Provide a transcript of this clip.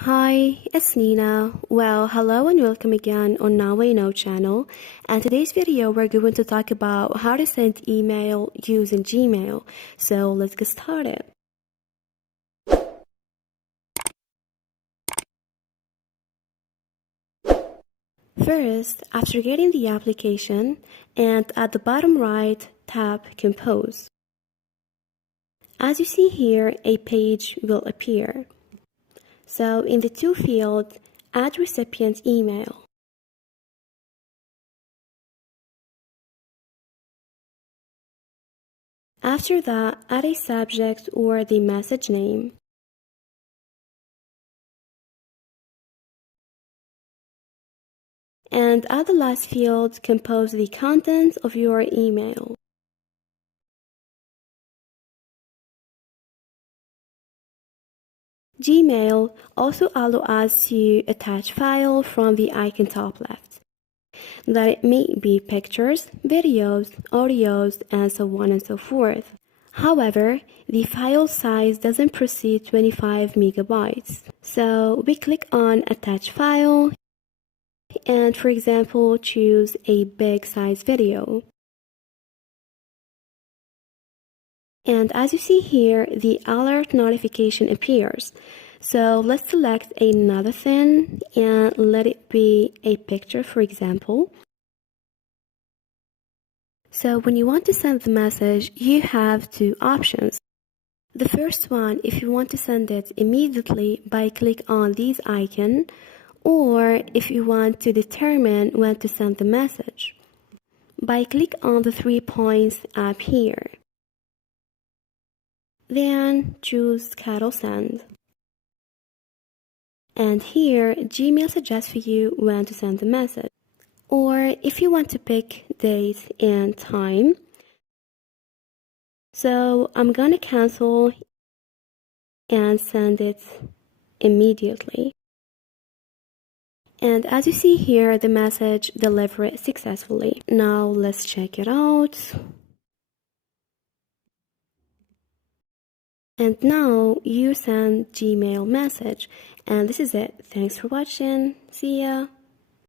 Hi, it's Nina. Well, hello and welcome again on Now I Know channel. And today's video we're going to talk about how to send email using Gmail. So let's get started. First, after getting the application, and at the bottom right, tap Compose. As you see here, a page will appear. So in the to field, add recipient email. After that, add a subject or the message name. And at the last field, compose the content of your email. Gmail also allows us to attach file from the icon top left. That it may be pictures, videos, audios, and so on and so forth. However, the file size doesn't proceed 25 megabytes. So we click on Attach File and, for example, choose a big size video. And as you see here, the alert notification appears. So let's select another thing and let it be a picture, for example. So when you want to send the message, you have two options. The first one, if you want to send it immediately by click on this icon, or if you want to determine when to send the message, by click on the 3 points up here. Then choose Schedule Send. And here, Gmail suggests for you when to send the message. Or if you want to pick date and time. So I'm gonna cancel and send it immediately. And as you see here, the message delivered successfully. Now let's check it out. And now you send Gmail message. And this is it. Thanks for watching. See ya.